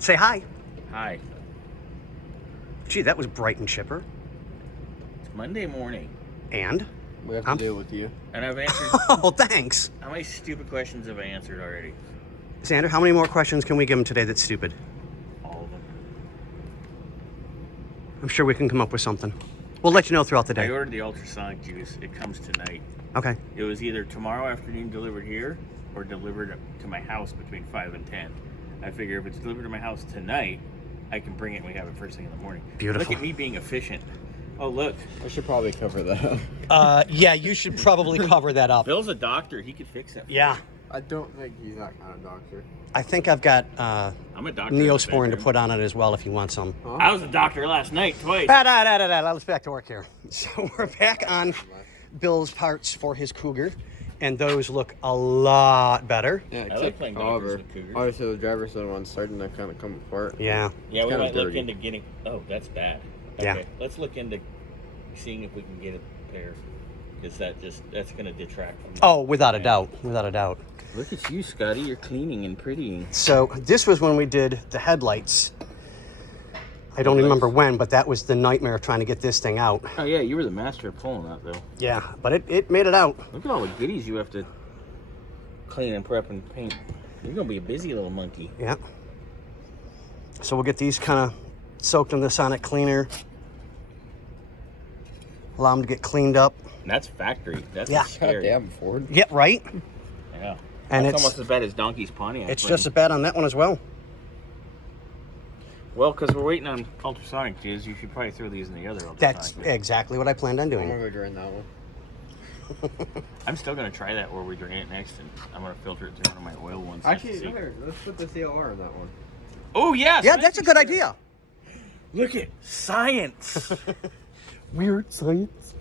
Say hi. Hi. Gee, that was bright and chipper. It's Monday morning. And? We have to deal with you. And I've answered... Oh, thanks. How many stupid questions have I answered already? Xander, how many more questions can we give him today that's stupid? All of them. I'm sure we can come up with something. We'll let you know throughout the I day. ordered the ultrasonic juice. It comes tonight. Okay. It was either tomorrow afternoon delivered here or delivered to my house between 5 and 10. I figure if it's delivered to my house tonight, I can bring it and we have it first thing in the morning. Beautiful. Look at me being efficient. Oh, look. I should probably cover that up. Yeah, you should probably cover that up. Bill's a doctor. He could fix that. Yeah. I don't think he's that kind of doctor. I think I've got I'm a doctor. Neosporin to put on it as well if you want some. Huh? I was a doctor last night, twice. Let's back to work here. So we're back on Bill's parts for his Cougar, and those look a lot better. Yeah, like except, playing doctors however, with Cougars. obviously the driver's side one's starting to kind of come apart. Yeah. Yeah, we kinda might look dirty. into getting... Oh, that's bad. Yeah. Okay, let's look into seeing if we can get a pair. Because that's going to detract from... Oh, without a doubt. Without a doubt. Look at you, Scotty. You're cleaning and prettying. So this was when we did the headlights. I don't remember when, but that was the nightmare of trying to get this thing out. Oh, yeah, you were the master of pulling that, though. Yeah, but it made it out. Look at all the goodies you have to clean and prep and paint. You're going to be a busy little monkey. Yeah. So we'll get these kind of soaked in the sonic cleaner. Allow them to get cleaned up. And that's factory. That's Yeah. scary. Goddamn, Ford. Yeah, right? Yeah. And That's it's almost as bad as Donkey's Pontiac. it's buddy. just as bad on that one as well. Well, because we're waiting on ultrasonic juice, you should probably throw these in the other ultrasonic. That's exactly what I planned on I'm doing. gonna go drain that one. I'm still going to try that where we drain it next, and I'm going to filter it through one of my oil ones. Actually, just to see. here, let's put the CLR in that one. Oh, yeah. Yeah, that's a good idea. Look at science. Weird science.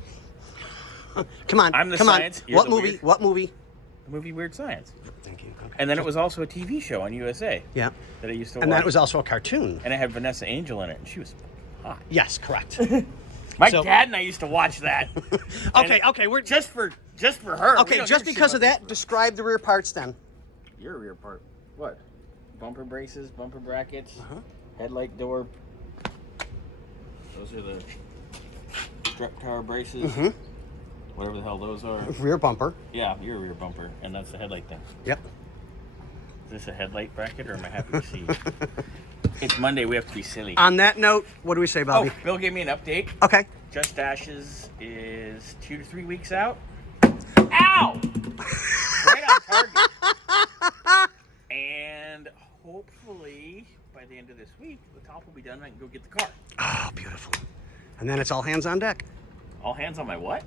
Come on. I'm the come science, on. you're What the movie? weird. What movie? The movie Weird Science. Thank you. Okay. And then it was also a TV show on USA Yeah. that I used to watch. And that was also a cartoon. And it had Vanessa Angel in it, and she was hot. Yes, correct. My So- dad and I used to watch that. Okay, we're just for her. We okay. don't Just give a shit because of about that, describe the rear parts then. your rear part. What? Bumper braces, bumper brackets, Uh-huh. headlight door. Those are the strap tower braces. Mhm. Whatever the hell those are. Rear bumper. Yeah, your rear bumper, and that's the headlight thing. Yep. Is this a headlight bracket, or am I happy to see? It's Monday. We have to be silly. On that note, what do we say, Bobby? Oh, Bill gave me an update. Okay. Just Dashes is 2 to 3 weeks out. Ow! Right on target. And hopefully by the end of this week, the top will be done and I can go get the car. Oh, beautiful. And then it's all hands on deck. All hands on my what?